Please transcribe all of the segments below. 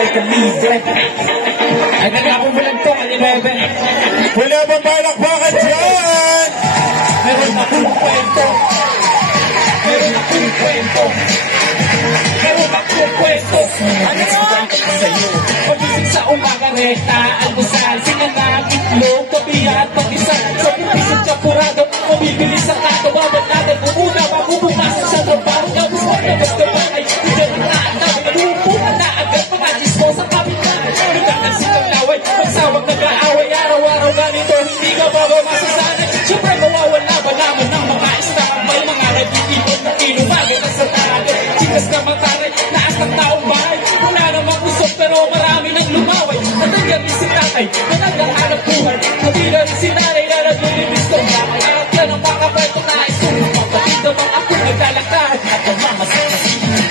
sa'y kalibre. Ay nagkakong bulan to, kalibebe. Wala ba palakpakan dyan? Meron akong kwento. Meron akong kwento. Meron akong kwento. Ano yun? Pagising sa umaga, rekta, almusal, sinanag, itlog, gabi at pag-isal. Sa pumisip ka purado, mabibilis ang tato, babad natin, umuna, mabubukasan sa trabaho, tapos magkabas ka ba ay hindi na natin, nabubukan na agad mga disco sa kapitbahay. Nagkakang silang laway, magsawag nag-aaway, araw-araw ganito, hindi ka ba masasanay? Siyempre mawawala ba naman ng mga istakabay, mga nagkikipot na kinumagay na sa taragay, chikas na mataray, naas ng taong bahay, wala namang usok pero marami nang lumaway. Natagyan din si tatay na naghahanap buhay, nabila rin si nanay na naglulibis ko. At yan ang mga kwento na isuno, kapatid naman ako naglalakad at ang mamasakas.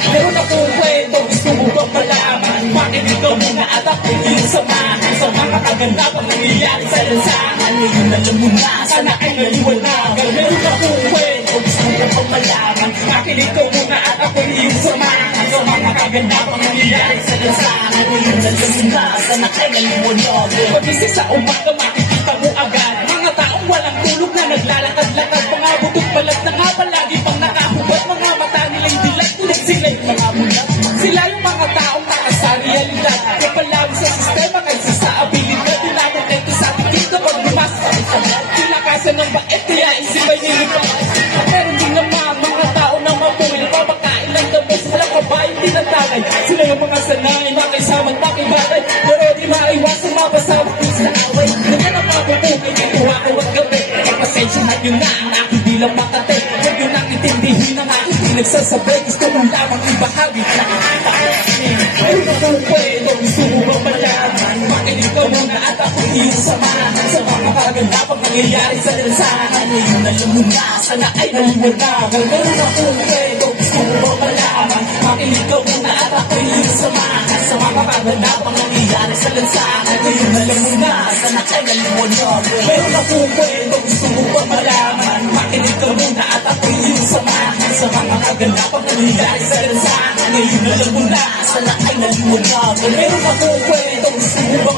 Meron akong kwento, gusto mo bang malaman? Makinig ka muna at ako'y iyong samahan sa mga kagandapang nangyayari sa lansangan. Ngayon alam mo na, sana ay naliwanagan. Meron akong kwento, gusto mo bang malaman? Makinig ka muna at ako'y iyong samahan sa mga kagandapang nangyayari sa lansangan. Ngayon alam mo na, sana ay naliwanagan. Pagising sa umaga, makikita mo agad mga taong walang tulog na naglalakad-lakad. Mga butot balat na nga palagi pang nakahubad. Mga mata nila'y dilat-dilat, sila'y mga mulat. Sila yung mga taong nakasa realidad, kapalawi sa sistema kaysa sa abilidad. Tinakontento sa ating kapag lumas sa isalat. Tinakasan ng bait, kaya isipay nilipad. Pero din naman mga tao na mabuhay, papakain lang gabos, walang kabayan, tinatagay. Sila yung mga sanay, makaisamang makibatay, pero di maiwasang mapasawag din sa away. Ganyan ang mapupukay, ito ako at gabi. Pasensyahan nyo na ang aking bilang makate. Huwag nyo nang itindihin ang aking pinagsasabi. Gusto mo lamang ibahagi, nakikita ko. Meron akong kwento, gusto mo ba malaman? Makinig ka muna at ako'y iyong samahan sa mga kagandapang nangyayari sa lansangan. Ngayon alam mo na, sana ay naliwanagan. Meron akong kwento, gusto mo ba malaman? Makinig ka muna at ako'y iyong samahan sa mga kagandapang nangyayari sa lansangan. Ngayon alam mo na, sana ay naliwanagan. Meron akong kwento, gusto mo ba malaman? Makinig ka muna at ako'y iyong samahan sa mga kagandapang nangyayari sa lansangan. Ngayon alam mo na, sana ay naliwanagan. Meron akong kwento, gusto mo ba